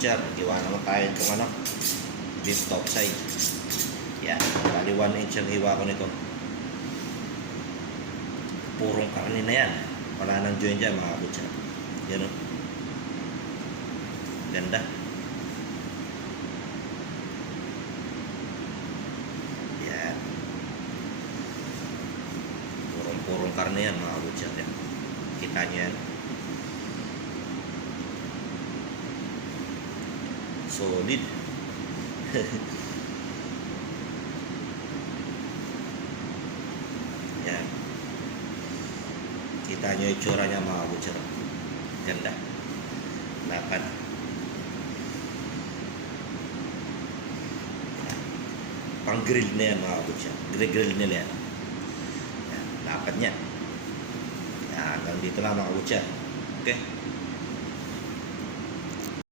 butcher, iwan naman tayo itong ano, beef top side. Yan, bali 1 inch ang hiwa ko nito. Purong karne na yan, wala nang joint dyan mga butcher. Yan o, ganda. Yan, purong karne yan mga butcher. Yan, kita nyo yan. Solid. Yan, kita nyo yung tsura niya mga butcher. Ganda, lapad. Pang grill na yan mga butcher, grill nila yan. Yan, lapad niya. Yan, hanggang dito lang mga butcher. Okay.